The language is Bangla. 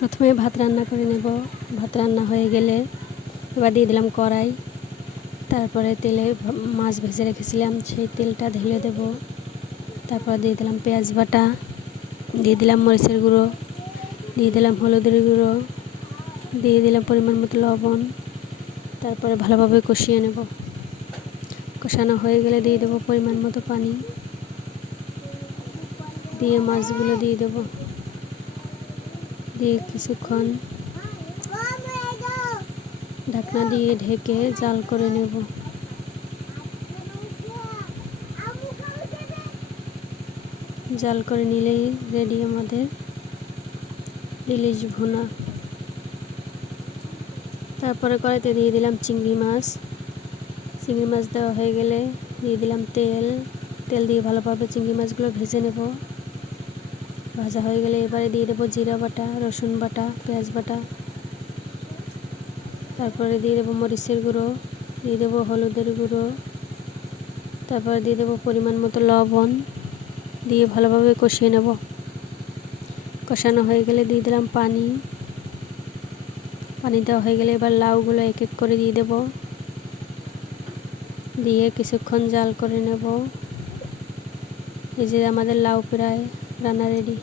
প্রথমে ভাত রান্না করে নেব। ভাত রান্না হয়ে গেলে এবার দিয়ে দিলাম কড়াই, তারপরে তেলে মাছ ভেজে রেখেছিলাম সেই তেলটা ঢেলে দেব। তারপর দিয়ে দিলাম পেঁয়াজ বাটা, দিয়ে দিলাম মরিচের গুঁড়ো, দিয়ে দিলাম হলুদের গুঁড়ো, দিয়ে দিলাম পরিমাণ মতো লবণ। তারপরে ভালোভাবে কষিয়ে নেব। কষানো হয়ে গেলে দিয়ে দেবো পরিমাণ মতো পানি, দিয়ে মাছগুলো দিয়ে দেব, দিয়ে কিছুক্ষণ ঢাকনা দিয়ে ঢেকে জাল করে নেব। জাল করে নিলেই রেডি আমাদের ইলিশ ভুনা। তারপরে কড়াইতে দিয়ে দিলাম চিংড়ি মাছ। চিংড়ি মাছ দেওয়া হয়ে গেলে দিয়ে দিলাম তেল দিয়ে ভালোভাবে চিংড়ি মাছগুলো ভেজে নেব। ভাজা হয়ে গেলে এবারে দিয়ে দেবো জিরা বাটা, রসুন বাটা, পেঁয়াজ বাটা, তারপরে দিয়ে দেবো মরিচের গুঁড়ো, দিয়ে দেবো হলুদের গুঁড়ো, তারপরে দিয়ে দেবো পরিমাণ মতো লবণ, দিয়ে ভালোভাবে কষিয়ে নেব। কষানো হয়ে গেলে দিয়ে দিলাম পানি দেওয়া হয়ে গেলে এবার লাউগুলো এক এক করে দিয়ে দেব, দিয়ে কিছুক্ষণ জাল করে নেব। এই যে আমাদের লাউ প্রায় রান্না রেডি।